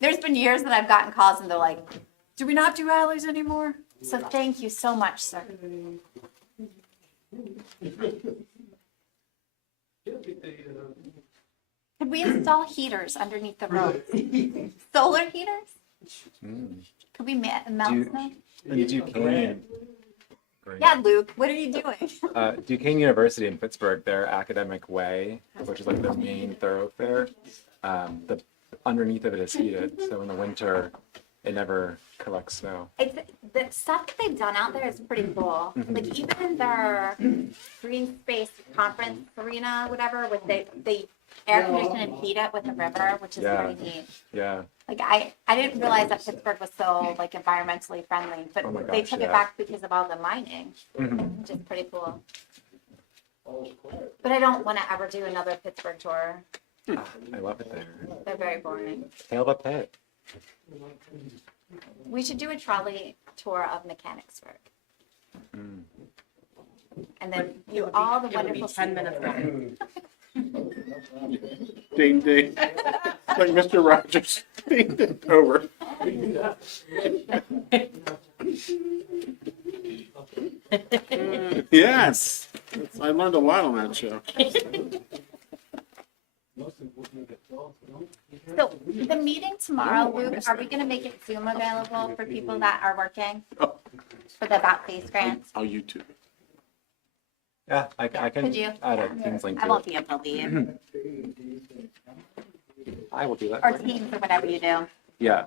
There's been years that I've gotten calls and they're like, do we not do alleys anymore? So thank you so much, sir. Could we install heaters underneath the road? Solar heaters? Could we melt snow? Duquesne. Yeah, Luke, what are you doing? Duquesne University in Pittsburgh, their Academic Way, which is like their main thoroughfare, the underneath of it is heated, so in the winter it never collects snow. The stuff that they've done out there is pretty cool. Like even their green space conference arena, whatever, with they air condition and heat it with the river, which is very neat. Yeah. Like I didn't realize that Pittsburgh was so like environmentally friendly, but Oh my they gosh, took it back because of all the mining, which is pretty cool. But I don't want to ever do another Pittsburgh tour. I love it there. They're very boring. Hail the pit. We should do a trolley tour of Mechanicsburg. And then do all the wonderful 10 minutes long. Ding, ding. Like Mr. Rogers. Ding, ding, over. Yes. I learned a lot on that show. So the meeting tomorrow, Luke, are we gonna make it Zoom available for people that are working Oh, for the About Face grants? I'll YouTube it. Yeah, I can Could you? add a Teams link I to won't it. be able to leave, I will do that. or for you. Teams or whatever you do. Yeah.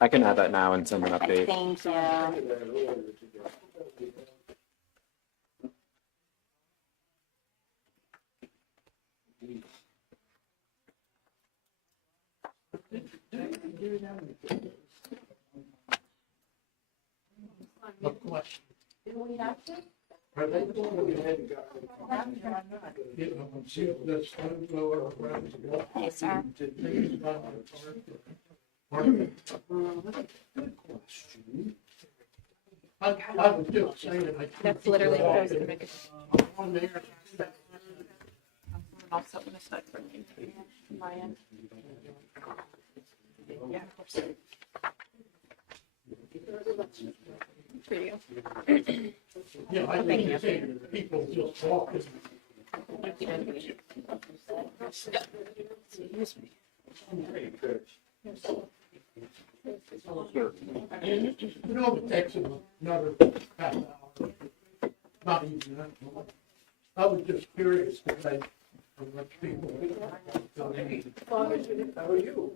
I can add that now and send an update. Thank you. Hey, sir. I was just saying, That's literally what I was going to make. on there, Also, I'm going to start from my end. Yeah, of course. For you. you know, I think you're saying people just walking. You know, it takes another half hour, not even that long. I was just curious because how much people. How are you?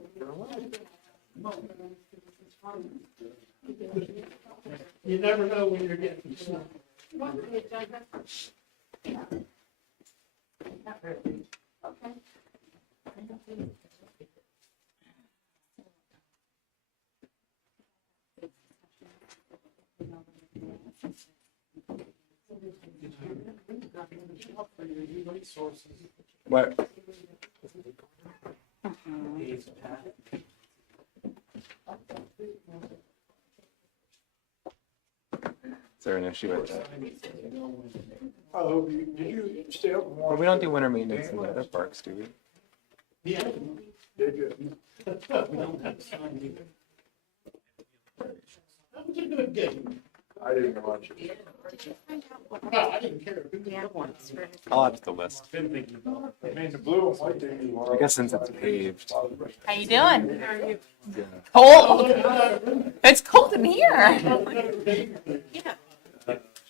You never know when you're getting snow. What? Is there an issue with that? Oh, did you stay up and Well, watch? we don't do winter maintenance in the other parks, do we? Yeah. Did you? We don't have time either. That was a good game. I didn't watch it. I didn't care. I'll add to the list. I mean, the blue and white thing. I guess since it's paved. How you doing? Yeah. Cold. It's cold in here.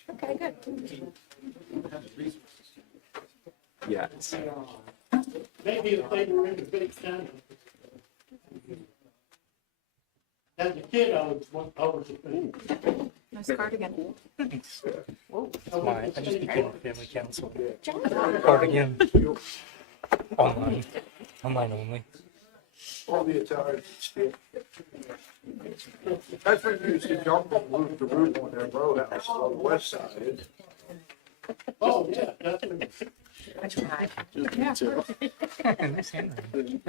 Okay, good. Yes. Maybe if they were in the big town. As a kid, I was a thing. Nice cardigan. I just became a family counsel. Cardigan. Online. Online only. All the Italians. That's when you used to jump from roof to roof on that row house on the west side. Oh, yeah, definitely. I tried. Just me too. Nice handwriting.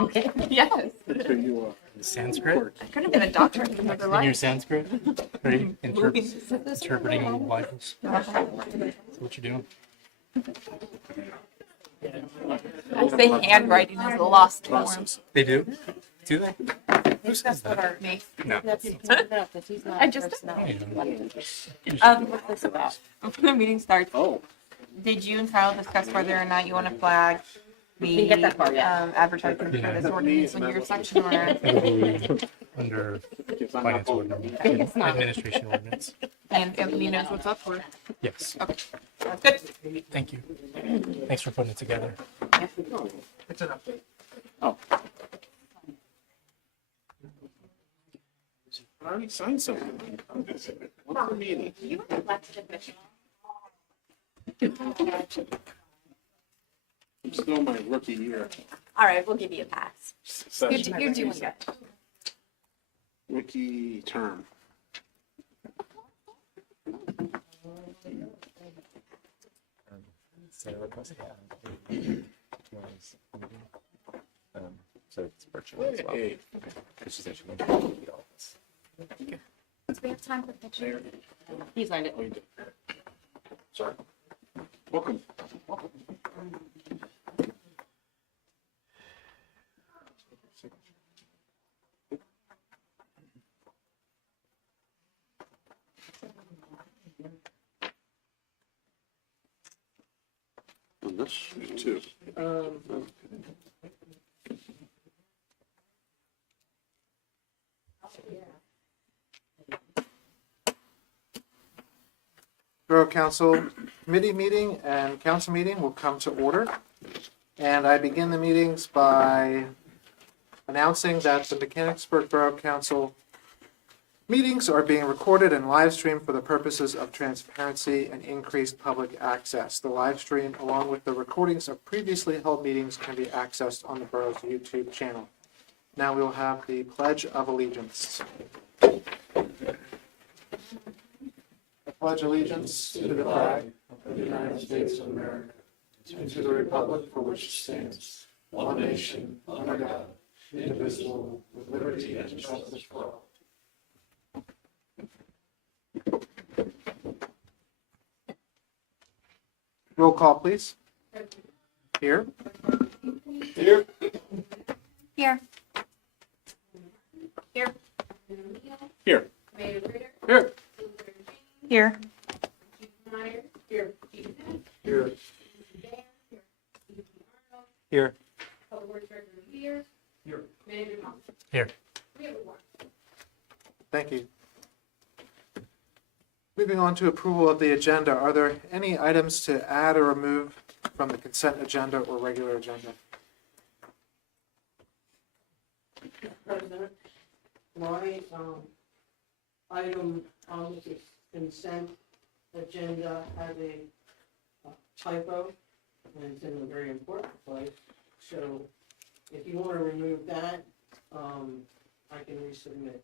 Okay. Yes. That's who you are. Sanskrit? I could have been a doctor in another In your life. Sanskrit? Right? Interpreting old Bibles. That's what you're doing. I say handwriting is a lost form. They do? Do they? Who says that? Me. No. I just know. What's this about? Before the meeting starts. Oh. Did you and Kyle discuss whether or not you want to flag the advertising for this ordinance in your section or? Under finance ordinance, administration ordinance. And Anthony knows what's up for. Yes. Okay, that's good. Thank you. Thanks for putting it together. It's an update. Oh. I already signed something. What's the meeting? You were elected official. I'm still my rookie year. All right, we'll give you a pass. You're doing good. Rookie term. Sarah requested so it's virtual as well. Hey. Because she said she wanted to read all this. Do we have time for pictures? He signed it. Oh, you did. Sorry. Welcome. And this too. Borough Council Committee meeting and council meeting will come to order. And I begin the meetings by announcing that the Mechanicsburg Borough Council meetings are being recorded and live streamed for the purposes of transparency and increased public access. The live stream, along with the recordings of previously held meetings, can be accessed on the borough's YouTube channel. Now we will have the Pledge of Allegiance. I pledge allegiance to the flag of the United States of America and to the republic for which it stands, one nation, under God, indivisible, with liberty and justice for all. Roll call, please. Here. Here. Here. Here. Here. Here. Here. Here. Here. Here. Thank you. Moving on to approval of the agenda, are there any items to add or remove from the consent agenda or regular agenda? President, my item on the consent agenda has a typo, and it's in a very important place. So if you want to remove that, I can resubmit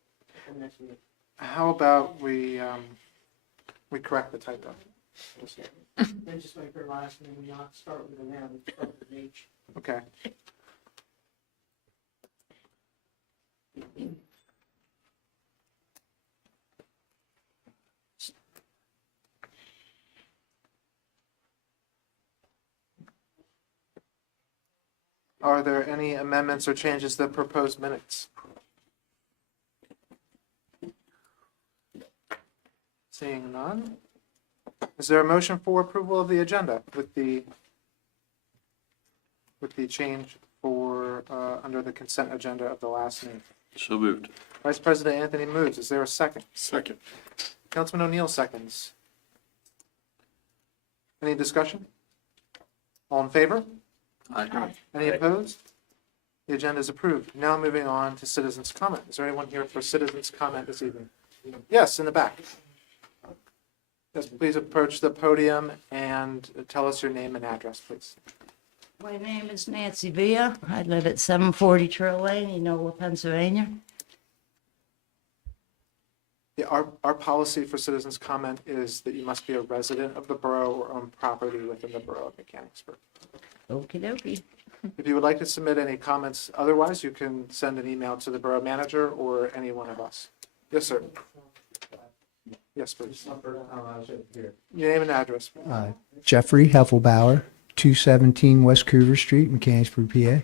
for next meeting. How about we correct the typo? Then just make her last name not start with an M, start with an H. Okay. Are there any amendments or changes to the proposed minutes? Seeing none. Is there a motion for approval of the agenda with the change for under the consent agenda of the last meeting? So moved. Vice President Anthony moves. Is there a second? Second. Councilman O'Neill seconds. Any discussion? All in favor? Aye. Any opposed? The agenda is approved. Now moving on to citizens' comment. Is there anyone here for citizens' comment this evening? Yes, in the back. Yes, please approach the podium and tell us your name and address, please. My name is Nancy Villa. I live at 740 Trail Lane, Enola, Pennsylvania. Yeah, our policy for citizens' comment is that you must be a resident of the borough or own property within the borough of Mechanicsburg. Okie dokie. If you would like to submit any comments otherwise, you can send an email to the borough manager or any one of us. Yes, sir. Yes, please. Your name and address. Please. Jeffrey Heffelbauer, 217 West Coover Street, Mechanicsburg, PA.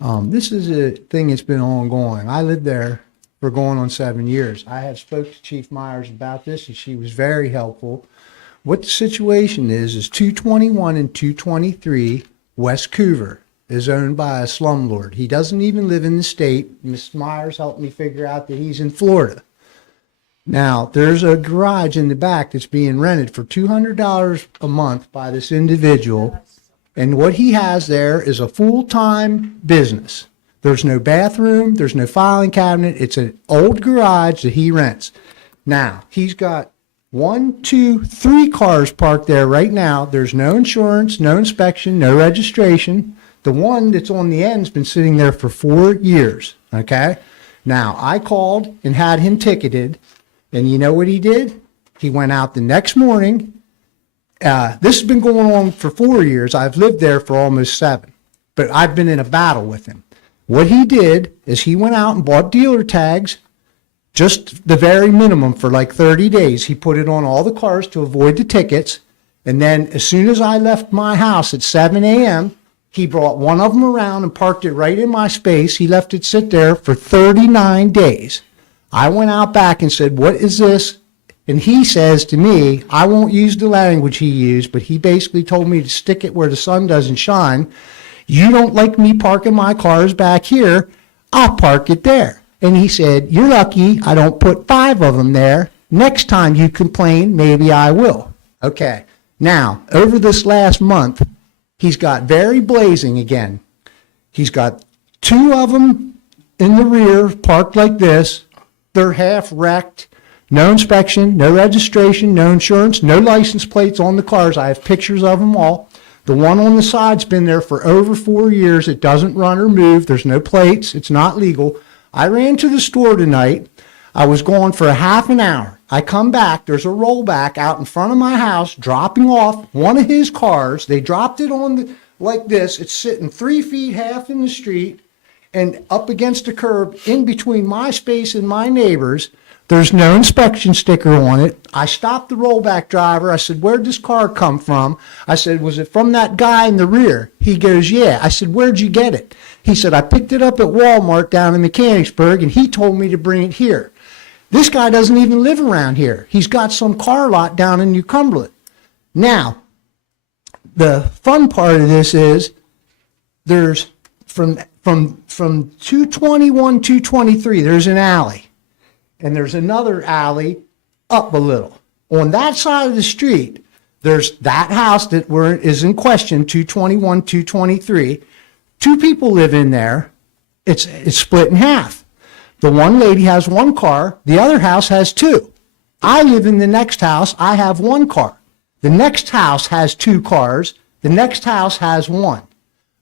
This is a thing that's been ongoing. I lived there for going on 7 years. I had spoke to Chief Myers about this, and she was very helpful. What the situation is 221 and 223 West Coover is owned by a slumlord. He doesn't even live in the state. Ms. Myers helped me figure out that he's in Florida. Now, there's a garage in the back that's being rented for $200 a month by this individual. And what he has there is a full-time business. There's no bathroom, there's no filing cabinet. It's an old garage that he rents. Now, he's got 1, 2, 3 cars parked there right now. There's no insurance, no inspection, no registration. The one that's on the end's been sitting there for 4 years, okay? Now, I called and had him ticketed, and you know what he did? He went out the next morning. This has been going on for 4 years. I've lived there for almost 7, but I've been in a battle with him. What he did is he went out and bought dealer tags, just the very minimum for like 30 days. He put it on all the cars to avoid the tickets. And then as soon as I left my house at 7 a.m., he brought one of them around and parked it right in my space. He left it sit there for 39 days. I went out back and said, "What is this?" And he says to me, I won't use the language he used, but he basically told me to stick it where the sun doesn't shine. You don't like me parking my cars back here, I'll park it there. And he said, "You're lucky I don't put 5 of them there. Next time you complain, maybe I will." Okay. Now, over this last month, he's got very blazing again. He's got 2 of them in the rear parked like this. They're half wrecked. No inspection, no registration, no insurance, no license plates on the cars. I have pictures of them all. The one on the side's been there for over 4 years. It doesn't run or move. There's no plates. It's not legal. I ran to the store tonight. I was gone for a half an hour. I come back. There's a rollback out in front of my house dropping off one of his cars. They dropped it on the, like this. It's sitting 3 feet half in the street and up against the curb in between my space and my neighbor's. There's no inspection sticker on it. I stopped the rollback driver. I said, "Where'd this car come from?" I said, "Was it from that guy in the rear?" He goes, "Yeah." I said, "Where'd you get it?" He said, "I picked it up at Walmart down in Mechanicsburg, and he told me to bring it here." This guy doesn't even live around here. He's got some car lot down in New Cumberland. Now, the fun part of this is there's from 221, 223, there's an alley. And there's another alley up a little. On that side of the street, there's that house that is in question, 221, 223. 2 people live in there. It's split in half. The one lady has 1 car. The other house has 2. I live in the next house. I have 1 car. The next house has 2 cars. The next house has 1.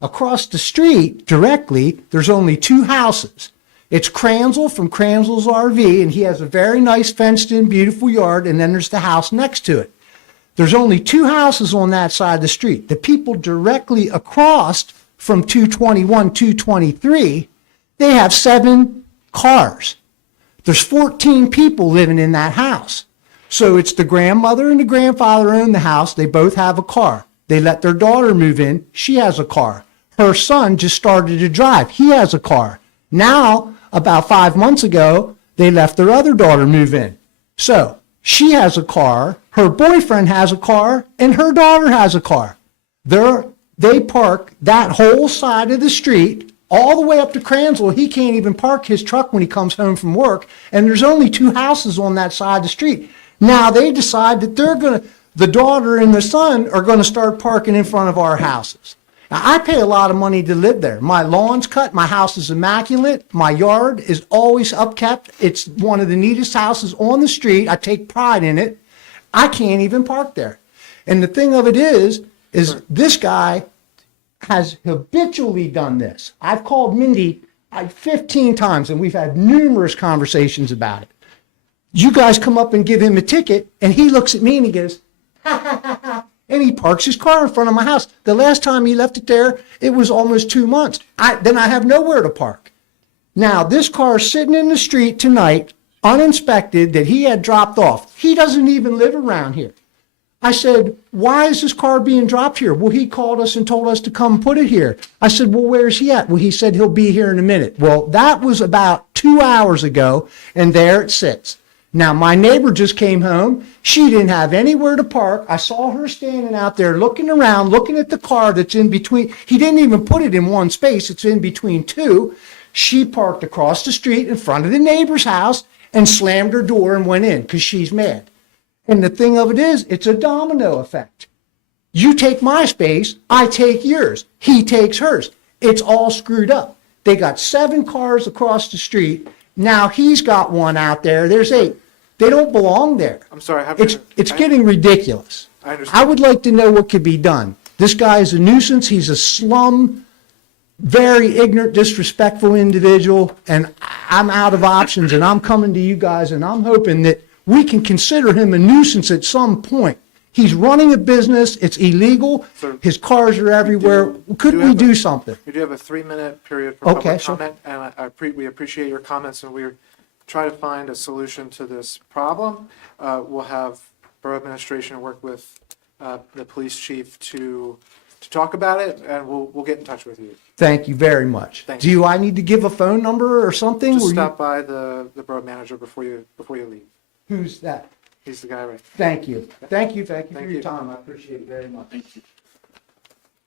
Across the street, directly, there's only 2 houses. It's Kranzel from Kranzel's RV, and he has a very nice fenced-in, beautiful yard, and then there's the house next to it. There's only 2 houses on that side of the street. The people directly across from 221, 223, they have 7 cars. There's 14 people living in that house. So it's the grandmother and the grandfather own the house. They both have a car. They let their daughter move in. She has a car. Her son just started to drive. He has a car. Now, about 5 months ago, they let their other daughter move in. So she has a car, her boyfriend has a car, and her daughter has a car. They park that whole side of the street all the way up to Kranzel. He can't even park his truck when he comes home from work, and there's only 2 houses on that side of the street. Now they decide that the daughter and the son are going to start parking in front of our houses. Now, I pay a lot of money to live there. My lawn's cut. My house is immaculate. My yard is always upkept. It's one of the neatest houses on the street. I take pride in it. I can't even park there. And the thing of it is this guy has habitually done this. I've called Mindy 15 times, and we've had numerous conversations about it. You guys come up and give him a ticket, and he looks at me and he goes, "Ha, ha, ha, ha." And he parks his car in front of my house. The last time he left it there, it was almost 2 months. Then I have nowhere to park. Now, this car is sitting in the street tonight, uninspected, that he had dropped off. He doesn't even live around here. I said, why is this car being dropped here? Well, he called us and told us to come put it here. I said, well, where's he at? Well, he said he'll be here in a minute. Well, that was about 2 hours ago, and there it sits. Now, my neighbor just came home. She didn't have anywhere to park. I saw her standing out there looking around, looking at the car that's in between. He didn't even put it in one space. It's in between two. She parked across the street in front of the neighbor's house and slammed her door and went in because she's mad. And the thing of it is, it's a domino effect. You take my space, I take yours. He takes hers. It's all screwed up. They got 7 cars across the street. Now he's got one out there. There's 8. They don't belong there. I'm sorry. It's getting ridiculous. I understand. I would like to know what could be done. This guy is a nuisance. He's a slum, very ignorant, disrespectful individual, and I'm out of options, and I'm coming to you guys, and I'm hoping that we can consider him a nuisance at some point. He's running a business. It's illegal. Sir, His cars are everywhere. Could we do something? We do have a 3-minute period for Okay, public sure. comment, and we appreciate your comments, and we're trying to find a solution to this problem. We'll have Borough Administration work with the police chief to talk about it, and we'll get in touch with you. Thank you very much. Thank Do I need to give a phone number or something? Just Were you- stop by the borough manager before you leave. Who's that? He's the guy right. Thank you. Thank you for Thank your you. time. I appreciate it very much.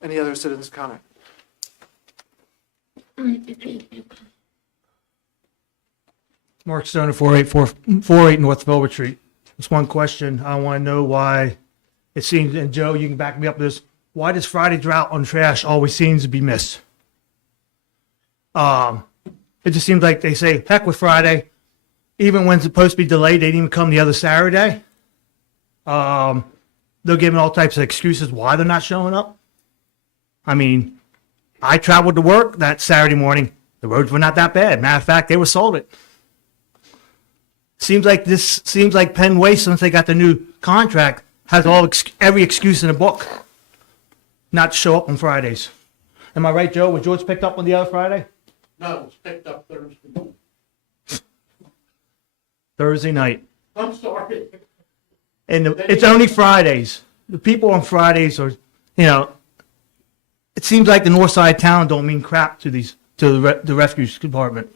Any other citizens comment? Mark Stoner, 48 North Velvet Street. Just one question. I want to know why it seems, and Joe, you can back me up with this. Why does Friday drought on trash always seems to be missed? It just seems like they say, heck with Friday. Even when it's supposed to be delayed, they didn't even come the other Saturday. They're giving all types of excuses why they're not showing up. I mean, I traveled to work that Saturday morning. The roads were not that bad. Matter of fact, they were salted. Seems like Penn Waste, since they got the new contract, has every excuse in the book not to show up on Fridays. Am I right, Joe? Was yours picked up on the other Friday? No, it was picked up Thursday. Thursday night. I'm sorry. And it's only Fridays. The people on Fridays are, it seems like the north side of town don't mean crap to the refuse department.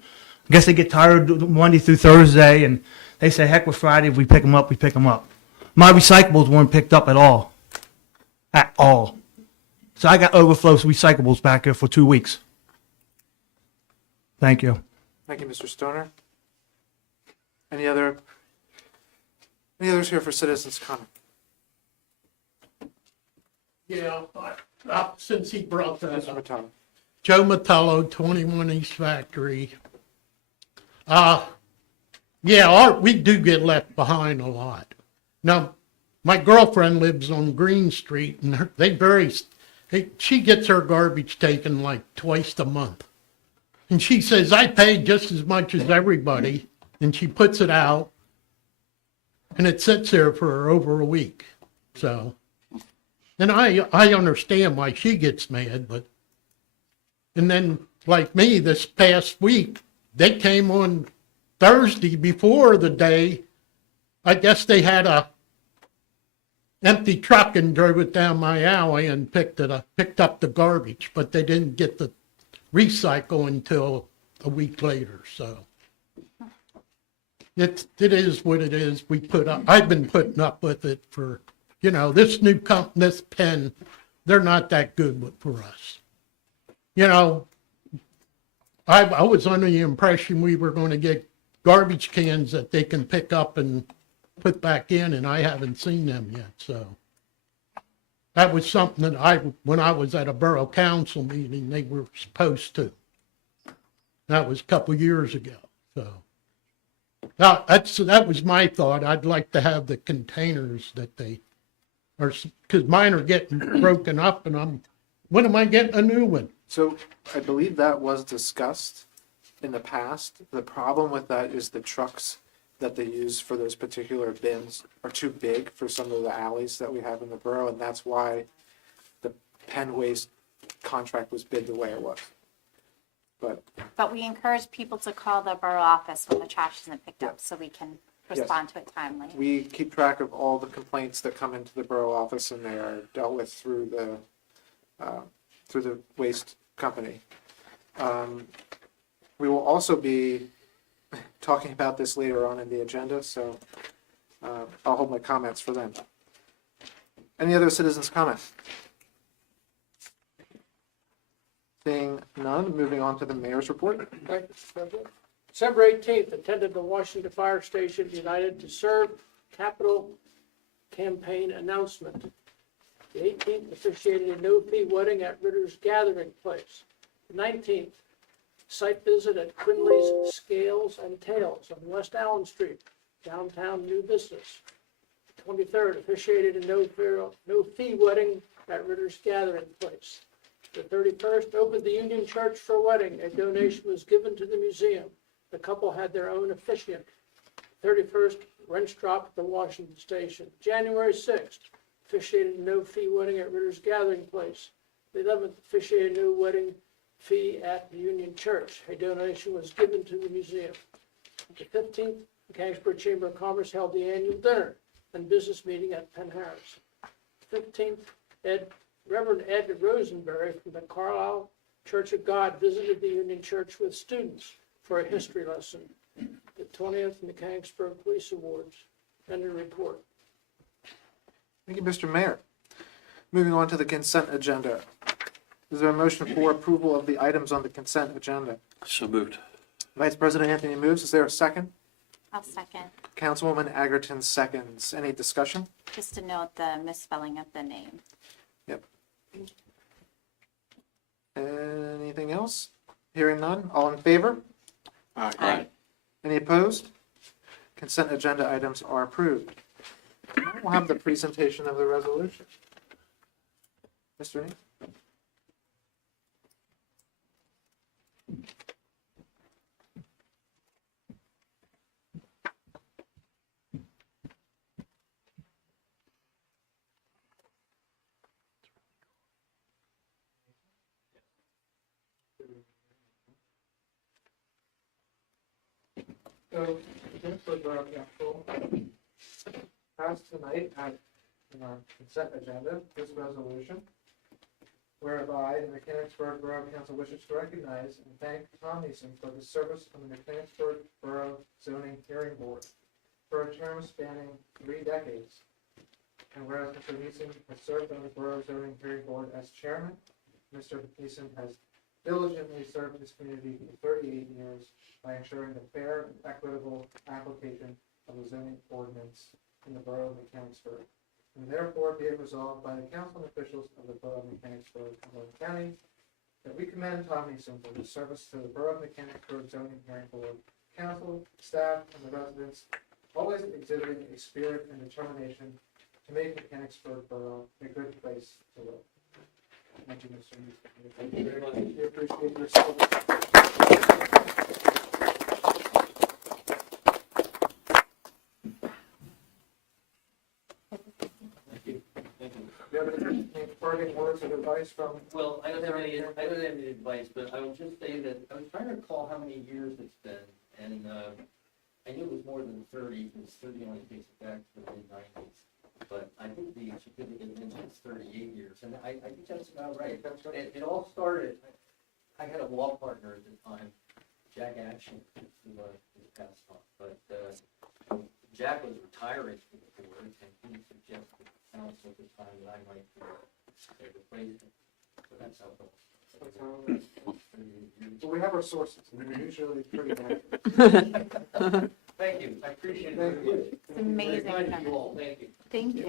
I guess they get tired of Monday through Thursday, and they say, heck with Friday, if we pick them up, we pick them up. My recyclables weren't picked up at all. At all. So I got overflow recyclables back here for 2 weeks. Thank you. Thank you, Mr. Stoner. Any others here for citizens comment? Yeah, since he brought that Mr. up. Matano. Joe Metallo, 21 East Factory. We do get left behind a lot. Now, my girlfriend lives on Green Street, and she gets her garbage taken like twice a month. And she says, I pay just as much as everybody, and she puts it out, and it sits there for over a week. So, and I understand why she gets mad, and then, like me, this past week, they came on Thursday before the day. I guess they had a empty truck and drove it down my alley and picked up the garbage, but they didn't get the recycle until a week later. So it is what it is. I've been putting up with it for, this new company, this Penn, they're not that good for us. I was under the impression we were going to get garbage cans that they can pick up and put back in, and I haven't seen them yet. So that was something that when I was at a borough council meeting, they were supposed to. That was a couple years ago. So that was my thought. I'd like to have the containers that they are, because mine are getting broken up, and when am I getting a new one? So I believe that was discussed in the past. The problem with that is the trucks that they use for those particular bins are too big for some of the alleys that we have in the borough, and that's why the Penn Waste contract was bid the way it was. But But we encourage people to call the borough office when the trash isn't picked up, so we can respond to it timely. We keep track of all the complaints that come into the borough office, and they are dealt with through the waste company. We will also be talking about this later on in the agenda, so I'll hold my comments for then. Any other citizens' comment? Seeing none, moving on to the mayor's report. Thank you, Mr. President. December 18th, attended the Washington Fire Station United to Serve Capital Campaign announcement. The 18th, officiated a no-fee wedding at Ritter's Gathering Place. The 19th, site visit at Quinley's Scales and Tails on West Allen Street, downtown New Business. The 23rd, officiated a no-fee wedding at Ritter's Gathering Place. The 31st, opened the Union Church for a wedding. A donation was given to the museum. The couple had their own officiant. 31st, wrench drop at the Washington Station. January 6th, officiated a no-fee wedding at Ritter's Gathering Place. The 11th, officiated a no wedding fee at the Union Church. A donation was given to the museum. The 15th, the Mechanicsburg Chamber of Commerce held the annual dinner and business meeting at Penn Harris. 15th, Reverend Ed Rosenberry from the Carlisle Church of God visited the Union Church with students for a history lesson. The 20th Mechanicsburg Police Awards. End of report. Thank you, Mr. Mayor. Moving on to the consent agenda. Is there a motion for approval of the items on the consent agenda? So moved. Vice President Anthony moves. Is there a second? I'll second. Councilwoman Agerton seconds. Any discussion? Just to note the misspelling of the name. Yep. Anything else? Hearing none. All in favor? Aye. Any opposed? Consent agenda items are approved. Now we'll have the presentation of the resolution. Mr. Nee? So, Mechanicsburg Borough Council passed tonight in our consent agenda this resolution, whereby the Mechanicsburg Borough Council wishes to recognize and thank Tom Neeson for his service on the Mechanicsburg Borough Zoning Hearing Board for a term spanning 3 decades. And whereas Mr. Neeson has served on the Borough Zoning Hearing Board as chairman, Mr. Neeson has diligently served his community for 38 years by ensuring the fair and equitable application of the zoning ordinance in the Borough of Mechanicsburg. And therefore be it resolved by the council and officials of the Borough of Mechanicsburg, Orange County, that we commend Tom Neeson for his service to the Borough of Mechanicsburg Zoning Hearing Board, council, staff, and the residents, always exhibiting a spirit and determination to make Mechanicsburg Borough a good place to live. Thank you, Mr. Neeson. Thank you very much. We appreciate your service. Do you have any parting words of advice from? Well, I don't have any advice, but I will just say that I was trying to recall how many years it's been, and I knew it was more than 30, because 30 only takes it back to the mid-90s. But I think the certificate mentions 38 years, and I think that's about right. It all started, I had a law partner at the time, Jack Action, who passed on, but Jack was retiring from the board, and he suggested to council at the time that I might be a replacement. So that's how it goes. Well, we have our sources, and they're usually pretty accurate. Thank you, I appreciate it. Thank you. It's amazing. Very kind of you all. Thank you. Thank you.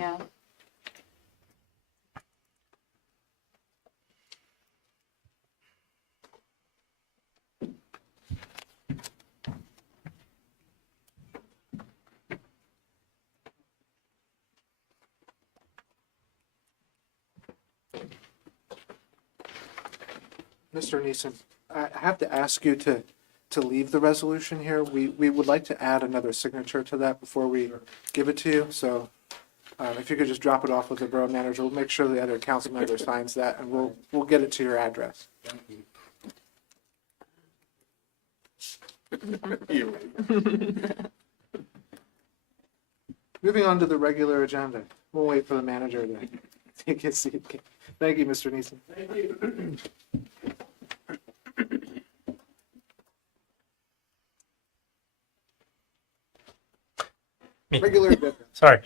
Mr. Neeson, I have to ask you to leave the resolution here. We would like to add another signature to that before we give it to you. So if you could just drop it off with the borough manager, we'll make sure the other council member signs that, and we'll get it to your address. Moving on to the regular agenda. We'll wait for the manager to take his seat. Thank you, Mr. Neeson. Thank you. Regular agenda. Sorry.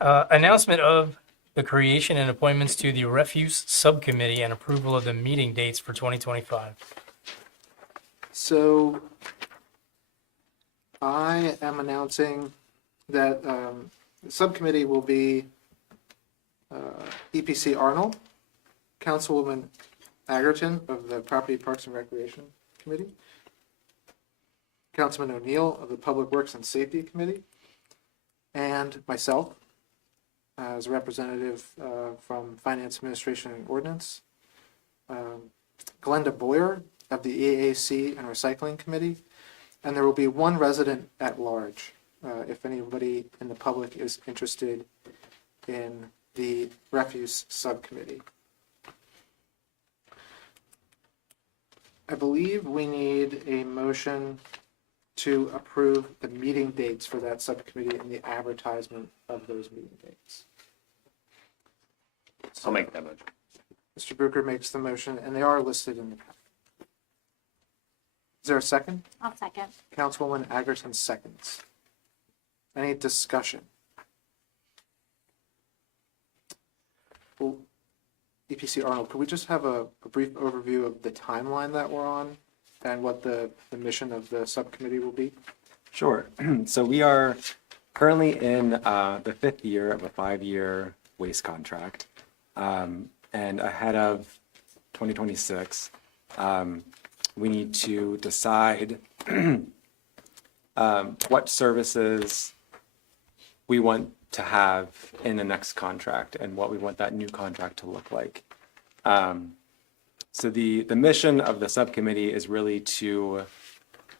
Announcement of the creation and appointments to the Refuse Subcommittee and approval of the meeting dates for 2025. So I am announcing that the subcommittee will be EPC Arnold, Councilwoman Agerton of the Property Parks and Recreation Committee, Councilman O'Neill of the Public Works and Safety Committee, and myself as a representative from Finance Administration and Ordinance, Glenda Boyer of the EAC and Recycling Committee, and there will be one resident at large if anybody in the public is interested in the Refuse Subcommittee. I believe we need a motion to approve the meeting dates for that subcommittee and the advertisement of those meeting dates. I'll make that motion. Mr. Bruker makes the motion, and they are listed in the packet. Is there a second? I'll second. Councilwoman Agerton seconds. Any discussion? Well, EPC Arnold, could we just have a brief overview of the timeline that we're on and what the mission of the subcommittee will be? Sure. So we are currently in the 5th year of a 5-year waste contract. And ahead of 2026, we need to decide what services we want to have in the next contract and what we want that new contract to look like. So the mission of the subcommittee is really to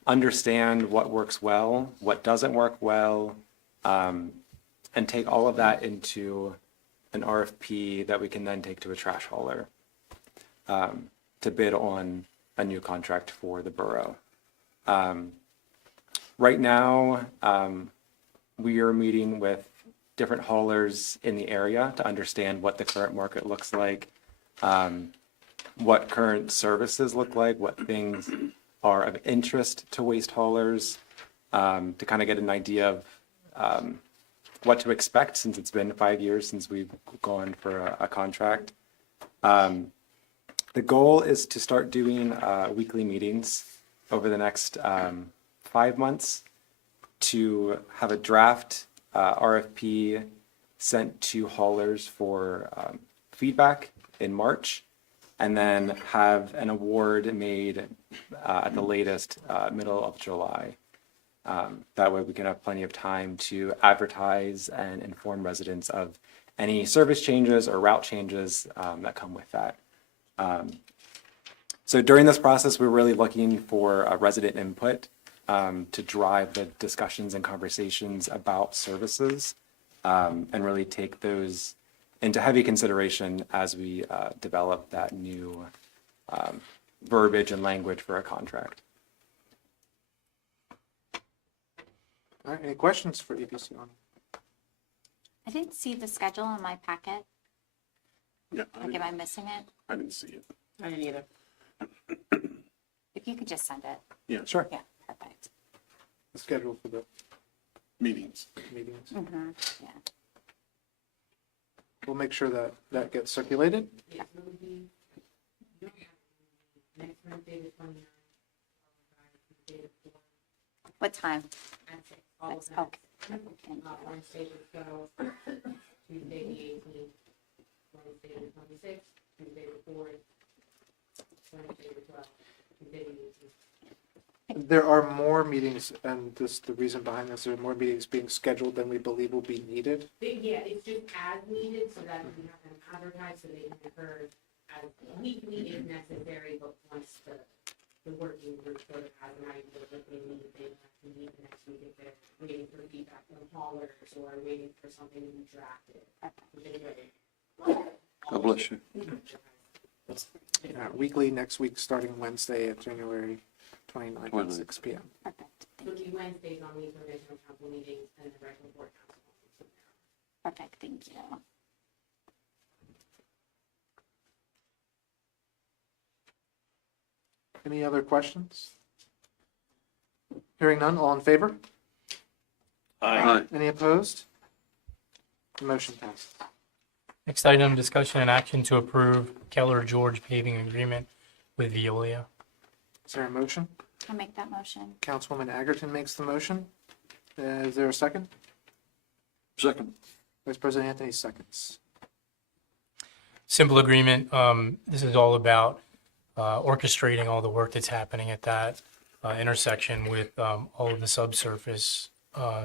understand what works well, what doesn't work well, and take all of that into an RFP that we can then take to a trash hauler to bid on a new contract for the borough. Right now, we are meeting with different haulers in the area to understand what the current market looks like, what current services look like, what things are of interest to waste haulers, to kind of get an idea of what to expect since it's been 5 years since we've gone for a contract. The goal is to start doing weekly meetings over the next 5 months to have a draft RFP sent to haulers for feedback in March, and then have an award made at the latest middle of July. That way we can have plenty of time to advertise and inform residents of any service changes or route changes that come with that. So during this process, we're really looking for resident input to drive the discussions and conversations about services and really take those into heavy consideration as we develop that new verbiage and language for a contract. All right, any questions for EPC Arnold? I didn't see the schedule in my packet. Yeah, Like, am I missing it? I didn't see it. I didn't either. If you could just send it. Yeah, Sure. Yeah, perfect. The schedule for the meetings. meetings. Mm-hmm. Yeah. We'll make sure that that gets circulated. It will be next Wednesday, the 29th, Tuesday, the 4th, What time? at 6, all of them. Okay. Thank you. Wednesday would go Tuesday, the 18th, Wednesday, the 26th, Tuesday, the 4th, Wednesday, the 12th, Tuesday, the 18th. There are more meetings, and this, the reason behind this, there are more meetings being scheduled than we believe will be needed. Yeah, it's just as needed, so that we have them advertised, so they can be heard as weekly if necessary, but once the working group sort of has an idea of what they need, they have to meet the next week if they're waiting for feedback from haulers or waiting for something to be drafted. God bless you. Weekly next week, starting Wednesday at January 29th at 6 p.m. Perfect. It'll be Wednesdays on these original council meetings and the regular board council Perfect, thank you. Any other questions? Hearing none, all in favor? Aye. Any opposed? The motion passes. Next item, discussion and action to approve Keller George paving agreement with Veolia. Is there a motion? I'll make that motion. Councilwoman Agerton makes the motion. Is there a second? Second. Vice President Anthony seconds. Simple agreement. This is all about orchestrating all the work that's happening at that intersection with all of the subsurface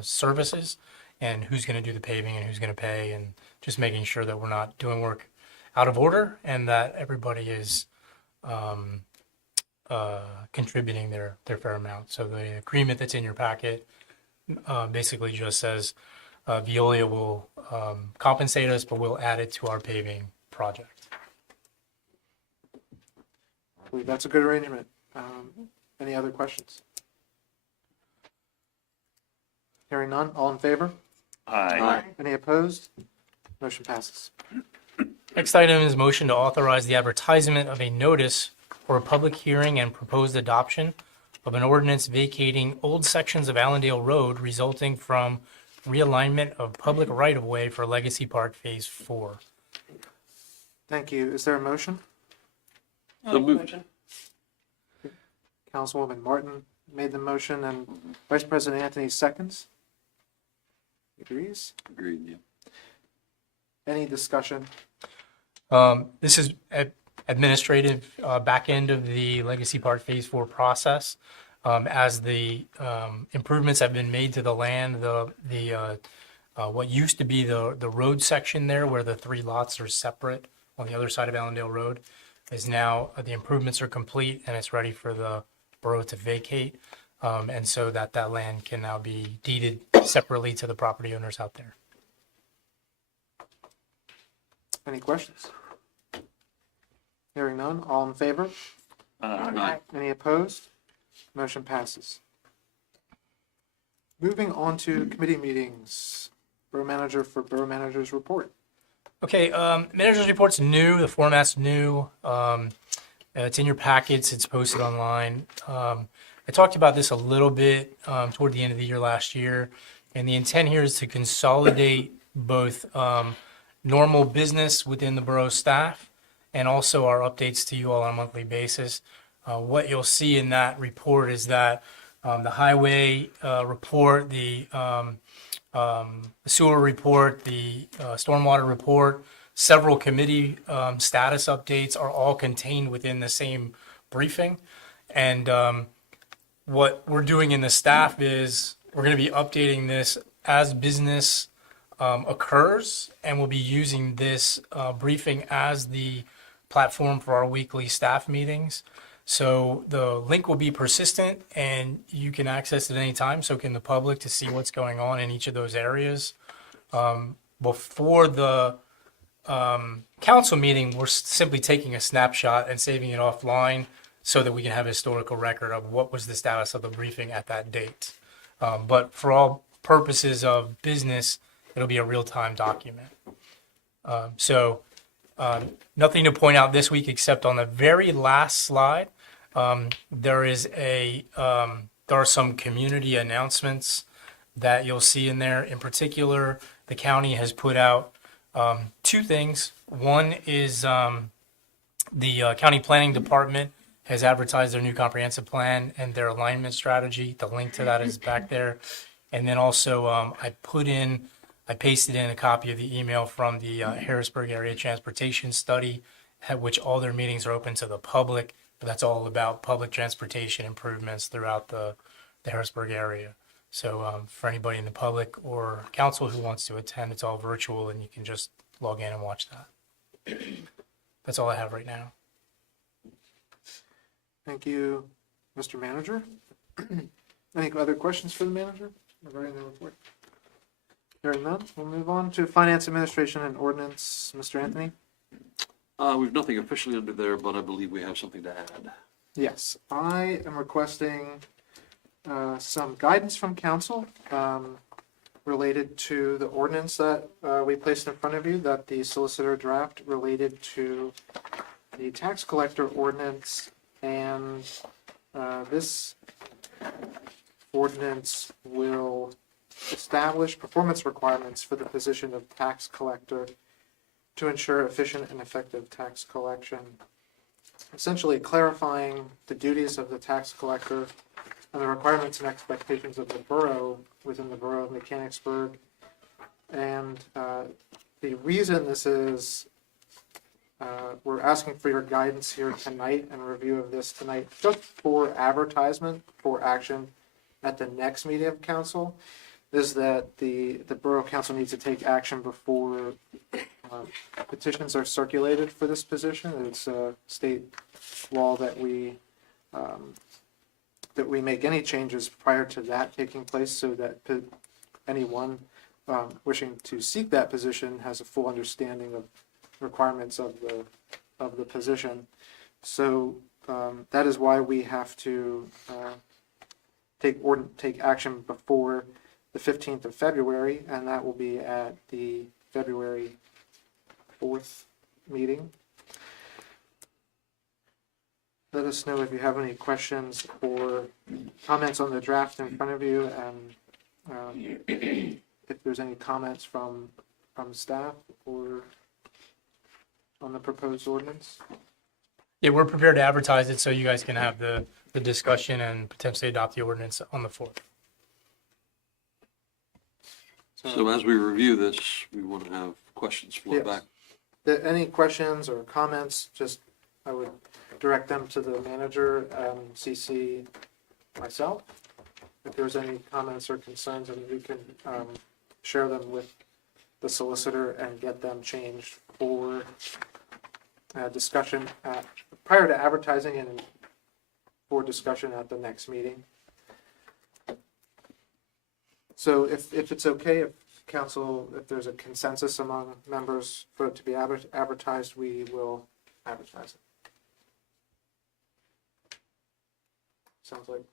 services and who's going to do the paving and who's going to pay, and just making sure that we're not doing work out of order and that everybody is contributing their fair amount. So the agreement that's in your packet basically just says Veolia will compensate us, but we'll add it to our paving project. I believe that's a good arrangement. Any other questions? Hearing none, all in favor? Aye. Any opposed? Motion passes. Next item is motion to authorize the advertisement of a notice for a public hearing and proposed adoption of an ordinance vacating old sections of Allendale Road resulting from realignment of public right-of-way for Legacy Park Phase 4. Thank you. Is there a motion? So moved. Councilwoman Martin made the motion and Vice President Anthony seconds. Agrees? Agreed, yeah. Any discussion? This is administrative back end of the Legacy Park Phase 4 process. As the improvements have been made to the land, what used to be the road section there where the 3 lots are separate on the other side of Allendale Road is now, the improvements are complete and it's ready for the borough to vacate. And so that land can now be deeded separately to the property owners out there. Any questions? Hearing none, all in favor? Aye. Any opposed? Motion passes. Moving on to committee meetings. Borough manager for borough manager's report. Okay, manager's report's new, the format's new. It's in your packets, it's posted online. I talked about this a little bit toward the end of the year last year, and the intent here is to consolidate both normal business within the borough staff and also our updates to you all on a monthly basis. What you'll see in that report is that the highway report, the sewer report, the stormwater report, several committee status updates are all contained within the same briefing. And what we're doing in the staff is we're going to be updating this as business occurs, and we'll be using this briefing as the platform for our weekly staff meetings. So the link will be persistent and you can access it anytime. So can the public to see what's going on in each of those areas. Before the council meeting, we're simply taking a snapshot and saving it offline so that we can have a historical record of what was the status of the briefing at that date. But for all purposes of business, it'll be a real-time document. Nothing to point out this week except on the very last slide, there are some community announcements that you'll see in there. In particular, the county has put out 2 things. One is the county planning department has advertised their new comprehensive plan and their alignment strategy. The link to that is back there. And then also I pasted in a copy of the email from the Harrisburg Area Transportation Study, which all their meetings are open to the public. But that's all about public transportation improvements throughout the Harrisburg area. So for anybody in the public or council who wants to attend, it's all virtual and you can just log in and watch that. That's all I have right now. Thank you, Mr. Manager. Any other questions for the manager regarding the report? Hearing none, we'll move on to Finance Administration and Ordinance. Mr. Anthony? We've nothing officially under there, but I believe we have something to add. Yes, I am requesting some guidance from council related to the ordinance that we placed in front of you, that the solicitor draft related to the tax collector ordinance, and this ordinance will establish performance requirements for the position of tax collector to ensure efficient and effective tax collection, essentially clarifying the duties of the tax collector and the requirements and expectations of the borough within the borough of Mechanicsburg. And the reason this is, we're asking for your guidance here tonight and review of this tonight, just for advertisement for action at the next meeting of council, is that the borough council needs to take action before petitions are circulated for this position. It's a state law that we make any changes prior to that taking place, so that anyone wishing to seek that position has a full understanding of requirements of the position. So that is why we have to take action before the 15th of February, and that will be at the February 4th meeting. Let us know if you have any questions or comments on the draft in front of you, and if there's any comments from staff or on the proposed ordinance. Yeah, we're prepared to advertise it so you guys can have the discussion and potentially adopt the ordinance on the 4th. So as we review this, we want to have questions flow Yes. back. Any questions or comments, just I would direct them to the manager and CC myself. If there's any comments or concerns, and we can share them with the solicitor and get them changed for discussion prior to advertising and for discussion at the next meeting. So if it's okay, if council, if there's a consensus among members for it to be advertised, we will advertise it. Sounds like.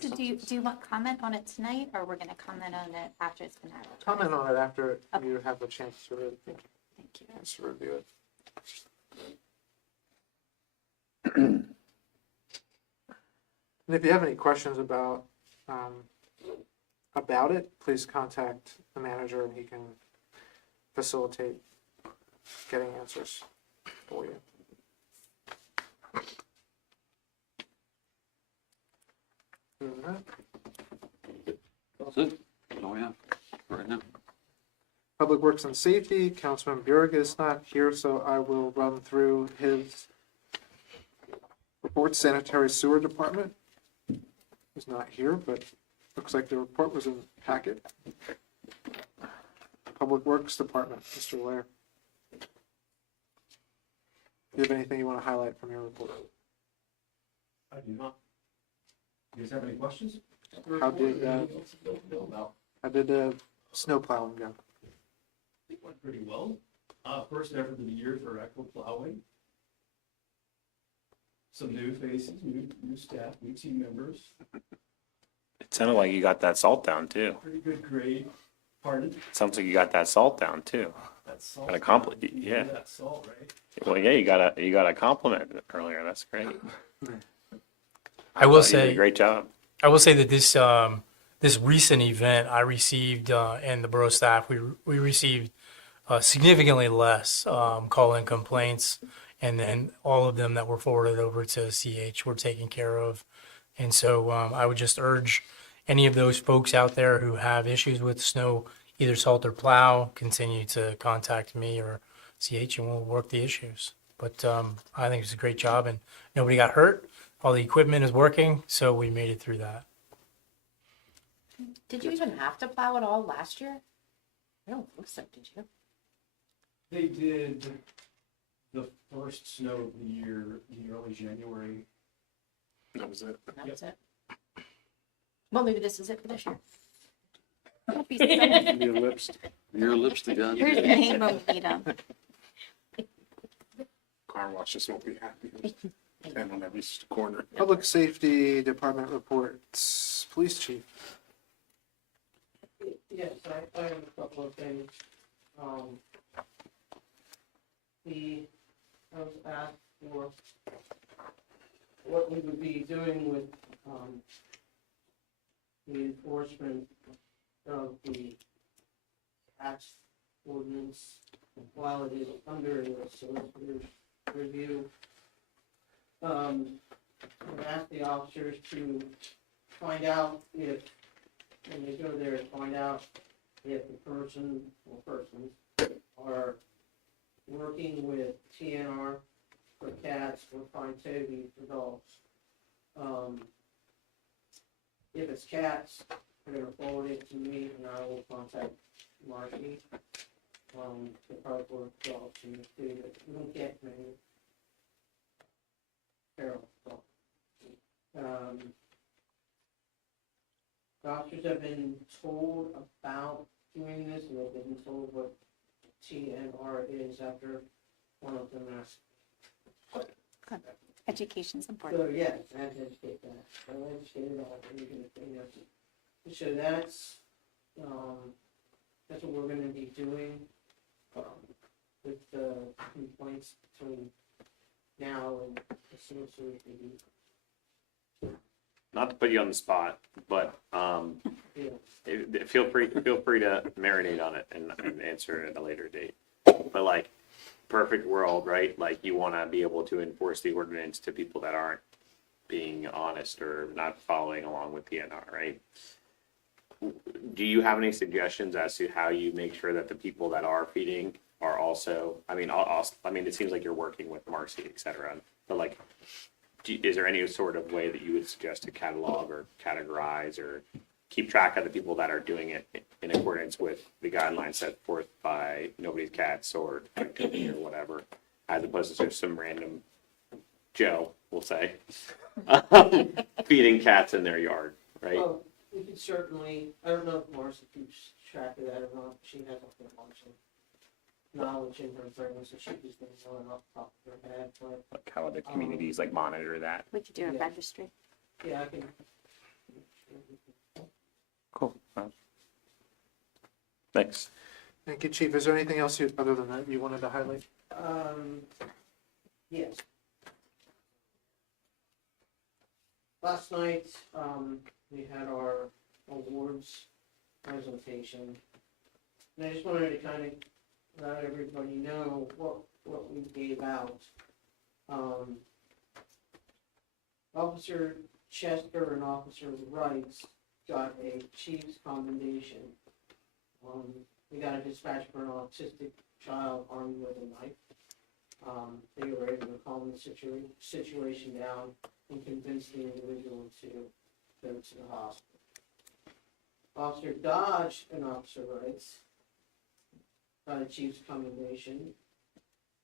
So do you want comment on it tonight, or we're gonna comment on it after it's been advertised? Comment on it after you have a chance to Thank you. review it. And if you have any questions about it, please contact the manager and he can facilitate getting answers for you. That's it. That's all we have for right now. Public Works and Safety, Councilman Burg is not here, so I will run through his report. Sanitary Sewer Department is not here, but looks like the report was in the packet. Public Works Department, Mr. Lair. Do you have anything you want to highlight from your report? I do not. You guys have any questions? How did the snow plowing go? I think it went pretty well. First effort of the year for echo plowing. Some new faces, new staff, new team members. It sounded like you got that salt down too. Pretty good grade. Pardon? Sounds like you got that salt down too. That's salt. Got a compliment, yeah. That's salt, right? Well, yeah, you got a compliment earlier. That's great. I will You did say, a great job. I will say that this recent event I received and the borough staff, we received significantly less call-in complaints, and then all of them that were forwarded over to CH were taken care of. And so I would just urge any of those folks out there who have issues with snow, either salt or plow, continue to contact me or CH and we'll work the issues. But I think it's a great job and nobody got hurt. All the equipment is working, so we made it through that. Did you even have to plow it all last year? I don't think so, did you? They did the first snow of the year in early January. That was it. That was it. Well, maybe this is it for this year. Your lips to God. Here's the name of Vita. Car wash just won't be happy. And on every corner. Public Safety Department reports. Police Chief. Yes, I have a couple of things. I was asked for what we would be doing with, the enforcement of the tax ordinance while it is under the solicitor's review. I've asked the officers to find out if, when they go there, find out if the person or persons are working with TNR for cats or fine toby for dogs. If it's cats, they're gonna forward it to me and I will contact Marcy. To probably forward dogs to you too, but we don't get many. Feral dogs. The officers have been told about doing this, and they've been told what TNR is after one of them asked. Education's important. So, yeah, I have to educate that. I educated all, so that's what we're gonna be doing, with the complaints between now and as soon as we can. Not to put you on the spot, but feel free to marinate on it and answer at a later date. But like, perfect world, right? Like you want to be able to enforce the ordinance to people that aren't being honest or not following along with PNR, right? Do you have any suggestions as to how you make sure that the people that are feeding are also? I mean, it seems like you're working with Marcy, et cetera, but like, is there any sort of way that you would suggest to catalog or categorize or keep track of the people that are doing it in accordance with the guidelines set forth by Nobody's Cats or Activity or whatever, as opposed to just some random Joe, we'll say, feeding cats in their yard, right? Well, we could certainly, I don't know if Marcy keeps track of that or not, she has a bunch of knowledge in her brain, so she just doesn't know it off the top of her head, but. Like how other communities like monitor that. We could do a registry. Yeah, I can. Cool. Thanks. Thank you, Chief. Is there anything else other than that you wanted to highlight? Yes. Last night, we had our awards presentation. And I just wanted to kind of let everybody know what we gave out. Officer Chester and Officer Wrights got a Chief's commendation. We got a dispatch for an autistic child armed with a knife. They were able to calm the situation down and convince the individual to go to the hospital. Officer Dodge and Officer Wrights got a Chief's commendation.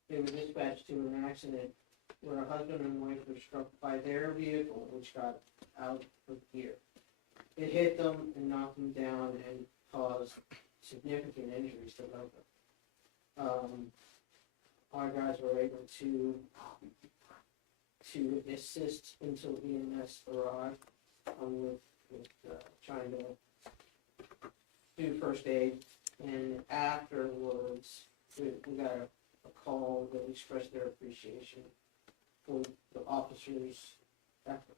They were dispatched to an accident where a husband and wife were struck by their vehicle, which got out of gear. It hit them and knocked them down and caused significant injuries to both of them. Our guys were able to assist until EMS arrived with trying to do first aid, and afterwards we got a call that expressed their appreciation for the officers' efforts.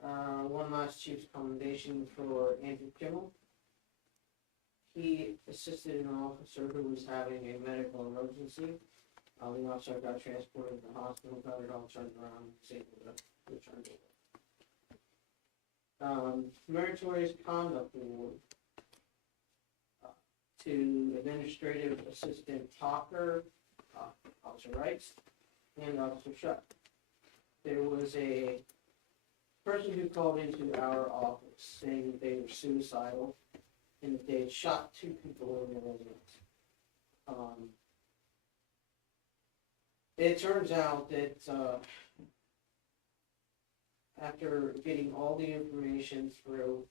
One last Chief's commendation for Andrew Kimmel. He assisted an officer who was having a medical emergency. The officer got transported to the hospital, got it all turned around, was able to return to work. Meritorious Conduct Award to Administrative Assistant Talker, Officer Wrights, and Officer Shutt. There was a person who called into our office saying that they were suicidal and that they had shot 2 people in their residence. It turns out that after getting all the information through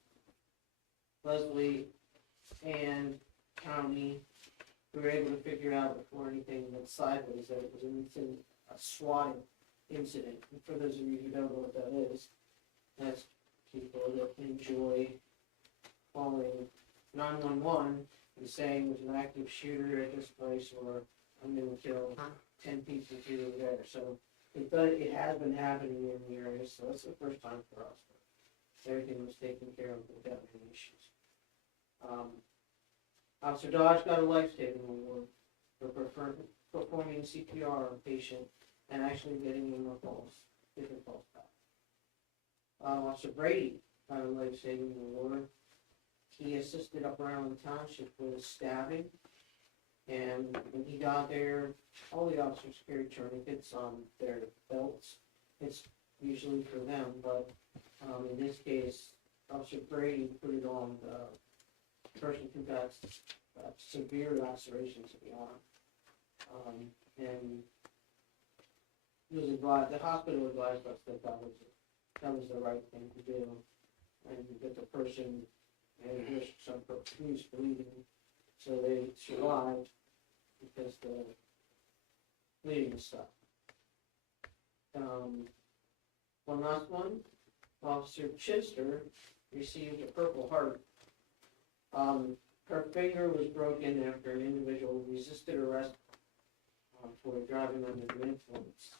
Leslie and county, we were able to figure out before anything went sideways that it was a swatting incident. And for those of you who don't know what that is, that's people that enjoy calling 911 and saying there's an active shooter at this place, or I'm gonna kill 10 people here or there. So it has been happening in the area, so that's the first time for us. Everything was taken care of without any issues. Officer Dodge got a life-saving award for performing CPR on a patient and actually getting him a pulse, different pulse back. Officer Brady got a life-saving award. He assisted up around the township with a stabbing, and when he got there, all the officers carry tourniquets on their belts. It's usually for them, but in this case, Officer Brady put it on the person who got severe lacerations of the arm. And it was advised, the hospital advised us that that was the right thing to do, and that the person had some profuse bleeding, so they survived because the bleeding stopped. One last one, Officer Chister received a Purple Heart. Her finger was broken after an individual resisted arrest for driving under the influence.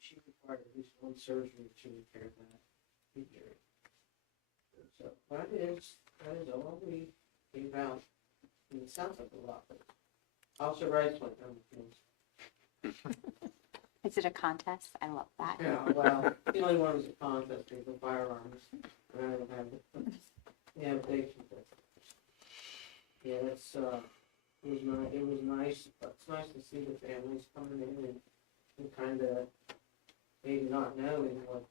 She required at least one surgery to repair that injury. So that is all we gave out. It sounds like a lot, but Officer Rice went down the field. Is it a contest? I love that. Yeah, well, the only one was a contest for firearms, and I don't have it. Yeah, thank you. Yeah, it's, it was nice, it's nice to see the families coming in and kind of maybe not knowing what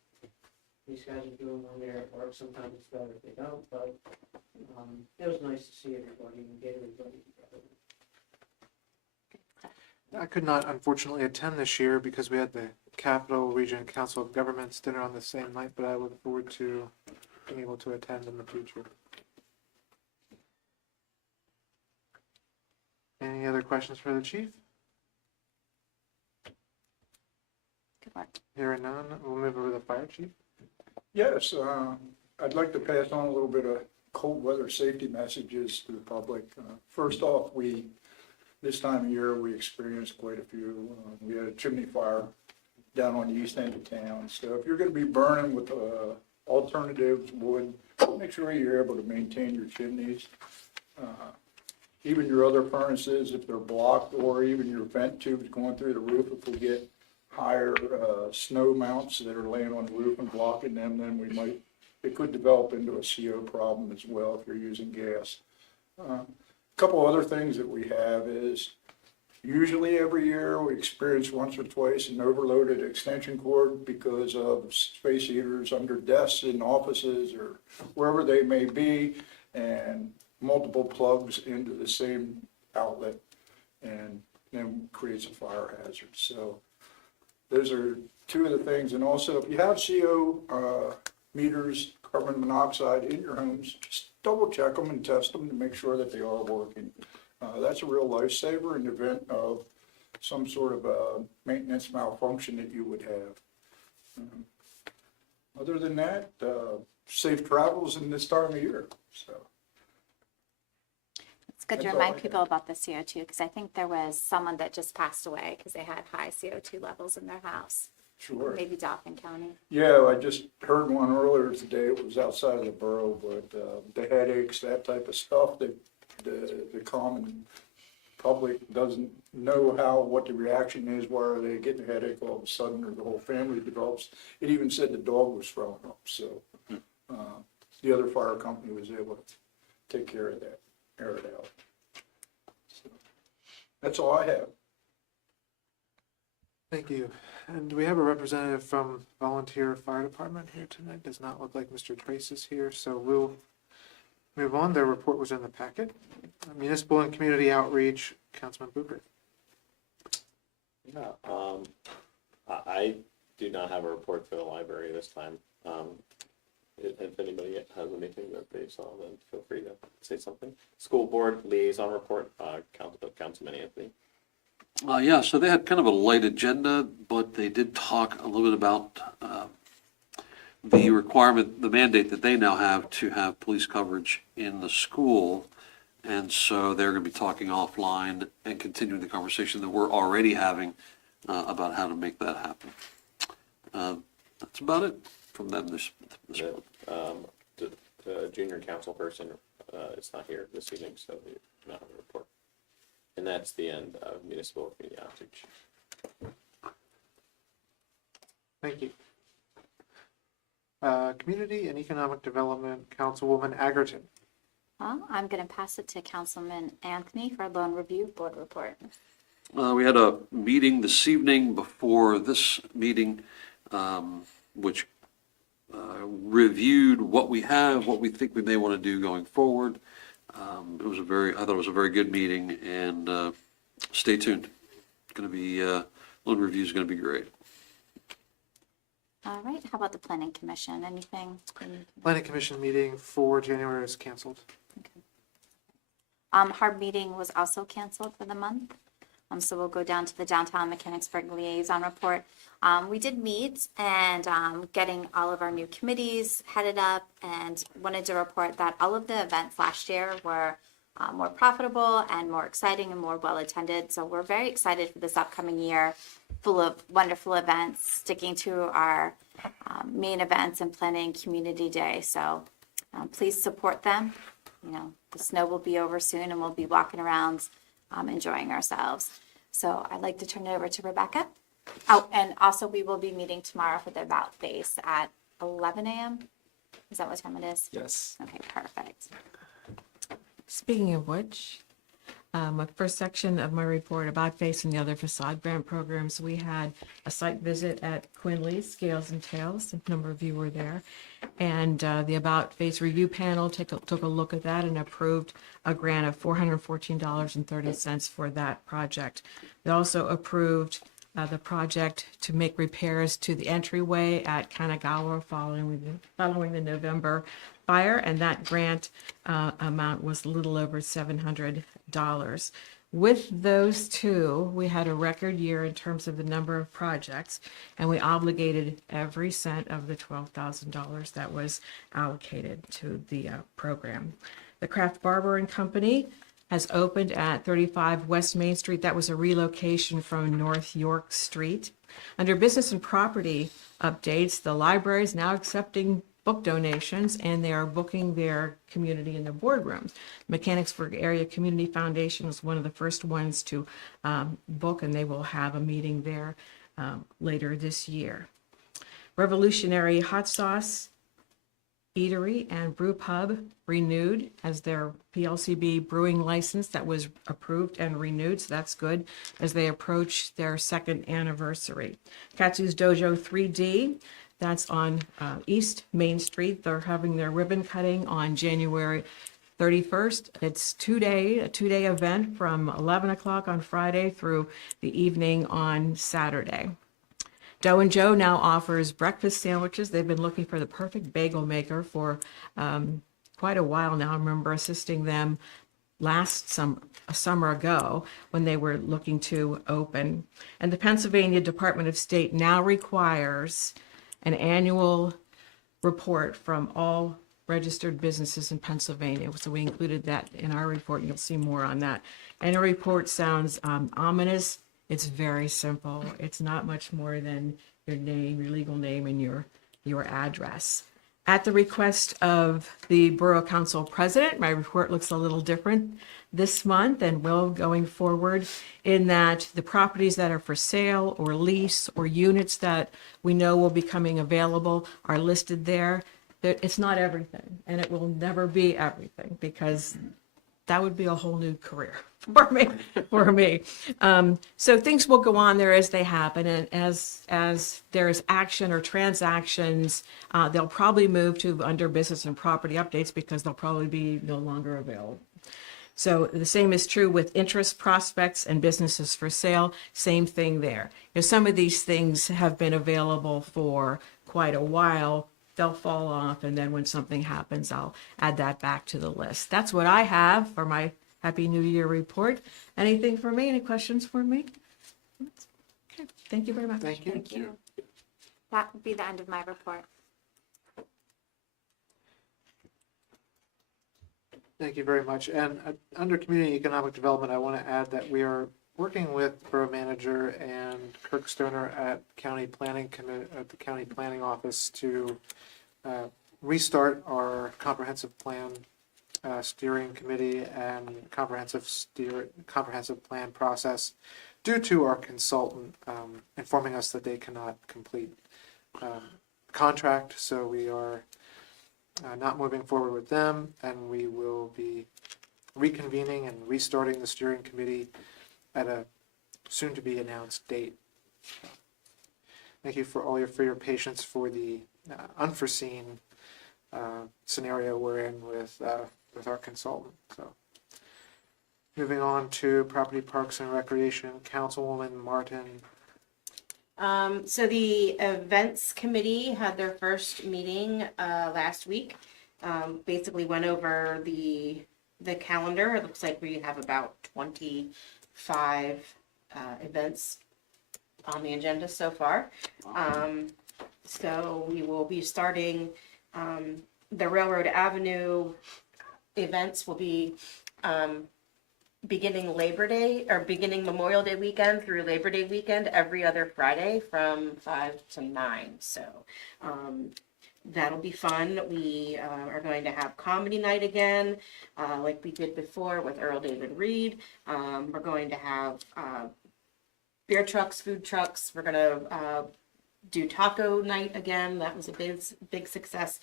these guys are doing when they're at work. Sometimes it's better if they don't, but, it was nice to see everybody and get everybody together. I could not unfortunately attend this year because we had the Capital Region Council of Governments dinner on the same night, but I look forward to being able to attend in the future. Any other questions for the chief? Good luck. Hearing none, we'll move over to the fire chief. Yes, I'd like to pass on a little bit of cold weather safety messages to the public. First off, this time of year, we experienced quite a few. We had a chimney fire down on the east end of town. So if you're going to be burning with alternatives, wood, make sure you're able to maintain your chimneys. Even your other furnaces, if they're blocked, or even your vent tubes going through the roof, if we get higher snow mounts that are laying on the roof and blocking them, then it could develop into a CO problem as well if you're using gas. A couple other things that we have is usually every year we experience once or twice an overloaded extension cord because of space heaters under desks in offices or wherever they may be, and multiple plugs into the same outlet, and then creates a fire hazard. So those are two of the things. And also, if you have CO meters, carbon monoxide in your homes, just double check them and test them to make sure that they are working. That's a real lifesaver in the event of some sort of a maintenance malfunction that you would have. Other than that, safe travels in this time of year. So It's good to That's all remind I people about the CO2, because I think there was someone that just passed away because they had high CO2 levels in their house. sure. Maybe Dauphin County. Yeah, I just heard one earlier today. It was outside of the borough, but the headaches, that type of stuff, that the common public doesn't know what the reaction is. Why are they getting a headache all of a sudden, or the whole family develops? It even said the dog was throwing up. So the other fire company was able to take care of that, air it out. So that's all I have. Thank you. And we have a representative from Volunteer Fire Department here tonight. Does not look like Mr. Trace is here, so we'll move on. Their report was in the packet. Municipal and Community Outreach, Councilman Booker. Yeah, I do not have a report for the library this time. If anybody has anything that they saw, then feel free to say something. School board liaison report, Councilman Anthony. Yeah, so they had kind of a light agenda, but they did talk a little bit about the requirement, the mandate that they now have to have police coverage in the school. And so they're going to be talking offline and continuing the conversation that we're already having about how to make that happen. That's about it from them this month. The junior council person is not here this evening, so they do not have a report. And that's the end of municipal community outreach. Thank you. Community and Economic Development, Councilwoman Agerton. Well, I'm going to pass it to Councilman Anthony for a loan review board report. We had a meeting this evening before this meeting, which reviewed what we have, what we think we may want to do going forward. I thought it was a very good meeting, and stay tuned. It's going to be, loan review is going to be great. All right, how about the planning commission? Anything? Planning Commission meeting for January is canceled. Our meeting was also canceled for the month. So we'll go down to the downtown Mechanicsburg liaison report. We did meet and getting all of our new committees headed up, and wanted to report that all of the events last year were more profitable and more exciting and more well attended. So we're very excited for this upcoming year, full of wonderful events, sticking to our main events and planning Community Day. So please support them. You know, the snow will be over soon and we'll be walking around enjoying ourselves. So I'd like to turn it over to Rebecca. Oh, and also we will be meeting tomorrow for the About Face at 11 a.m. Is that what time it is? Yes. Okay, perfect. Speaking of which, my first section of my report about face and the other facade grant programs, we had a site visit at Quinley's Scales and Tails. A number of you were there. And the About Face review panel took a look at that and approved a grant of $414.30 for that project. They also approved the project to make repairs to the entryway at Kanagawa following the November fire, and that grant amount was a little over $700. With those two, we had a record year in terms of the number of projects, and we obligated every cent of the $12,000 that was allocated to the program. The Craft Barber and Company has opened at 35 West Main Street. That was a relocation from North York Street. Under business and property updates, the library is now accepting book donations, and they are booking their community in the boardrooms. Mechanicsburg Area Community Foundation was one of the first ones to book, and they will have a meeting there later this year. Revolutionary Hot Sauce Eatery and Brew Pub renewed as their PLCB brewing license that was approved and renewed, so that's good as they approach their second anniversary. Katsu's Dojo 3D, that's on East Main Street. They're having their ribbon cutting on January 31st. It's a two-day event from 11 o'clock on Friday through the evening on Saturday. Doe and Joe now offers breakfast sandwiches. They've been looking for the perfect bagel maker for quite a while now. I remember assisting them a summer ago when they were looking to open. And the Pennsylvania Department of State now requires an annual report from all registered businesses in Pennsylvania. So we included that in our report, and you'll see more on that. And a report sounds ominous. It's very simple. It's not much more than your name, your legal name, and your address. At the request of the Borough Council President, my report looks a little different this month and will going forward, in that the properties that are for sale or lease or units that we know will be coming available are listed there. It's not everything, and it will never be everything, because that would be a whole new career for me. So things will go on there as they happen, and as there's action or transactions, they'll probably move to under business and property updates, because they'll probably be no longer available. So the same is true with interest prospects and businesses for sale. Same thing there. Some of these things have been available for quite a while. They'll fall off, and then when something happens, I'll add that back to the list. That's what I have for my Happy New Year report. Anything for me? Any questions for me? Okay, thank you very much. Thank you. Thank you. That would be the end of my report. Thank you very much. And under Community Economic Development, I want to add that we are working with Borough Manager and Kirk Stoner at County Planning at the County Planning Office to restart our comprehensive plan steering committee and comprehensive plan process due to our consultant informing us that they cannot complete contract. So we are not moving forward with them, and we will be reconvening and restarting the steering committee at a soon-to-be announced date. Thank you for your patience for the unforeseen scenario we're in with our consultant. So, moving on to Property, Parks, and Recreation, Councilwoman Martin. So the events committee had their first meeting last week. Basically went over the calendar. It looks like we have about 25 events on the agenda so far. So we will be starting the Railroad Avenue events will be beginning Memorial Day weekend through Labor Day weekend every other Friday from 5 to 9. So that'll be fun. We are going to have comedy night again, like we did before with Earl David Reed. We're going to have beer trucks, food trucks. We're going to do taco night again. That was a big success.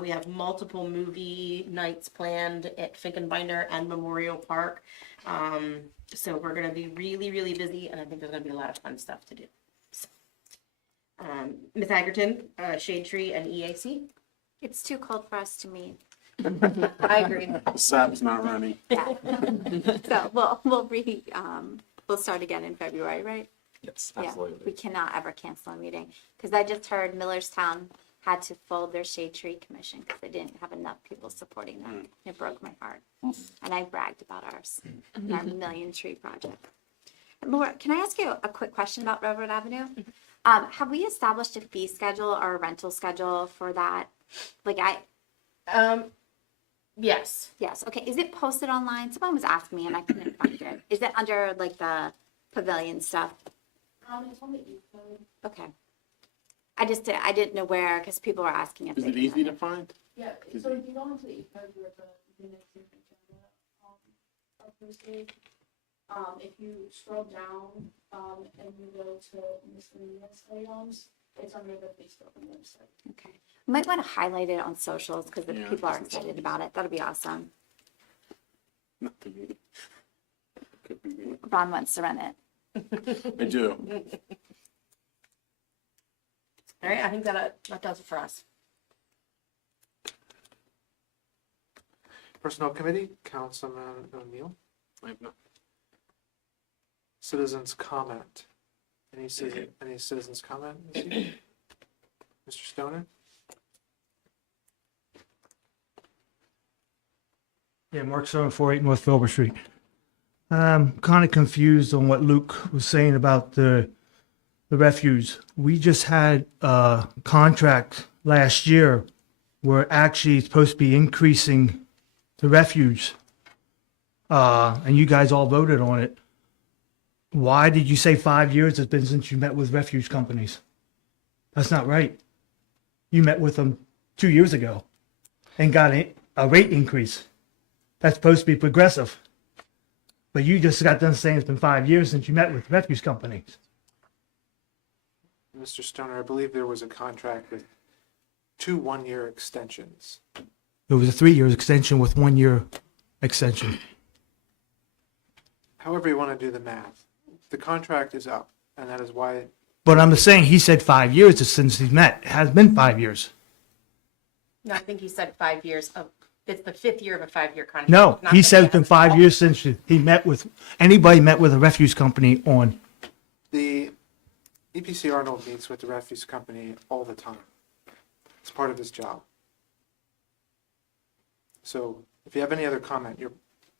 We have multiple movie nights planned at Finkenbinder and Memorial Park. So we're going to be really, really busy, and I think there's going to be a lot of fun stuff to do. So, Ms. Agerton, Shade Tree and EAC. It's too cold for us to meet. I agree. SAP's not running. Yeah. So we'll start again in February, right? Yes, Yeah, absolutely. we cannot ever cancel a meeting, because I just heard Millerstown had to fold their Shade Tree Commission because they didn't have enough people supporting them. It broke my heart. And I bragged about ours, our million tree project. Laura, can I ask you a quick question about Railroad Avenue? Have we established a fee schedule or a rental schedule for that? Yes. Yes, okay, is it posted online? Someone was asking me and I couldn't find it. Is it under like the pavilion stuff? It's on the e-code. Okay. I didn't know where, because people were asking if Is they it could easy find to it. find? Yeah, so if you go into the e-code with the units and agenda, posted, if you scroll down, and you go to miscellaneous items, it's under the Facebook website. Okay. You might want to highlight it on socials, because if Yeah. people are excited about it, that'll be awesome. Not to me. Could be me. Ron wants to run it. I do. All right, I think that does it for us. Personnel Committee, Councilman O'Neill. I have not. Citizens comment. Any citizens comment? this evening? Mr. Stoner? Yeah, Mark 748 North Filbert Street. I'm kind of confused on what Luke was saying about the refuse. We just had a contract last year where actually it's supposed to be increasing the refuge. And you guys all voted on it. Why did you say 5 years it's been since you met with refuge companies? That's not right. You met with them 2 years ago and got a rate increase. That's supposed to be progressive. But you just got done saying it's been 5 years since you met with refuse companies. Mr. Stoner, I believe there was a contract with 2 one-year extensions. It was a 3 year extension with 1 year extension. However you want to do the math, the contract is up, and that is why. But I'm just saying, he said 5 years since he's met. It has been 5 years. No, I think he said 5 years of, it's the 5th year of a 5-year contract. No, not he that said it's been has- 5 years since he met with, anybody met with a refuse company on. The EPC Arnold meets with the refuse company all the time. It's part of his job. So if you have any other comment, you're.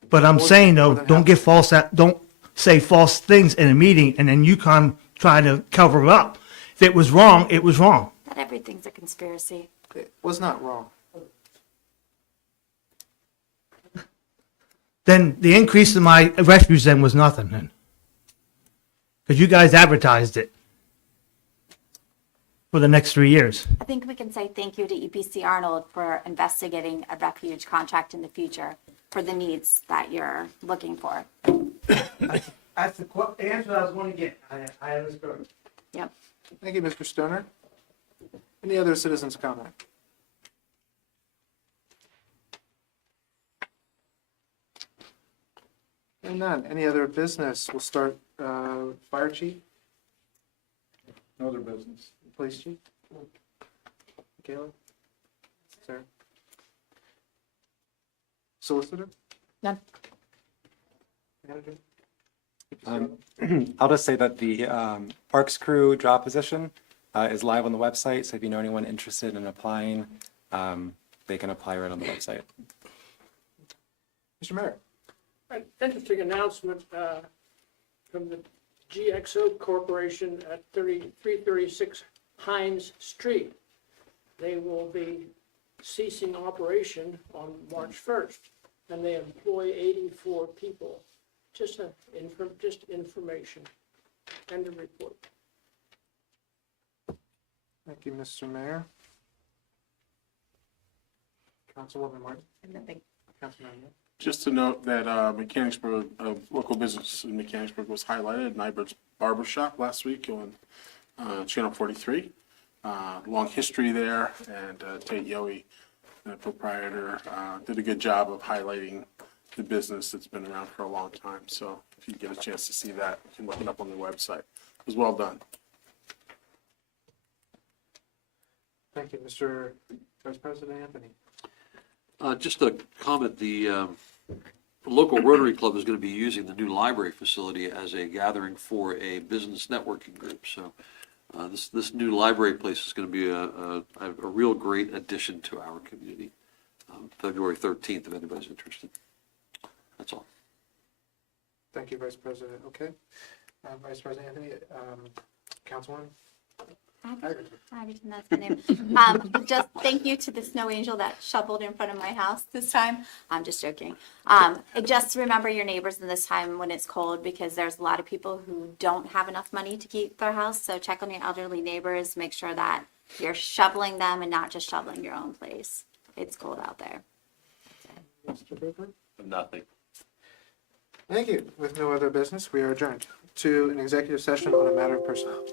But I'm more than- saying though, more than don't happy. get false, don't say false things in a meeting and then you come try to cover it up. If it was wrong, it was wrong. Not everything's a conspiracy. It was not wrong. then the increase in my refuse then was nothing then. Because you guys advertised it for the next 3 years. I think we can say thank you to EPC Arnold for investigating a refuge contract in the future for the needs that you're looking for. That's the answer I was going to get. I understood. Yep. Thank you, Mr. Stoner. Any other citizens' comment? And none. Any other business? We'll start, fire chief, No other business. police chief. Michaela? Sarah? Solicitor? None. Manager? I'll just say that the Parks Crew job position is live on the website, so if you know anyone interested in applying, they can apply right on the website. Mr. Mayor? An interesting announcement from the GXO Corporation at 336 Hines Street. They will be ceasing operation on March 1st, and they employ 84 people. Just information and a report. Thank you, Mr. Mayor. Councilwoman Martin? Nothing. Councilman Mayor? Just to note that Mechanicsburg, local business in Mechanicsburg was highlighted, Nybert's Barber Shop last week on Channel 43. Long history there, and Tate Yowie, the proprietor, did a good job of highlighting the business that's been around for a long time. So if you get a chance to see that, you can look it up on the website. It was well done. Thank you, Mr. Vice President Anthony. Just a comment, the local Rotary Club is going to be using the new library facility as a gathering for a business networking group. So this new library place is going to be a real great addition to our community. February 13th, if anybody's interested. That's all. Thank you, Vice President. Okay. Vice President Anthony, Councilwoman? Haggerty, that's the name. Just thank you to the snow angel that shoveled in front of my house this time. I'm just joking. Just remember your neighbors in this time when it's cold, because there's a lot of people who don't have enough money to keep their house. So check on your elderly neighbors. Make sure that you're shoveling them and not just shoveling your own place. It's cold out there. Mr. Baker? Nothing. Thank you. With no other business, we are adjourned to an executive session on a matter of personnel.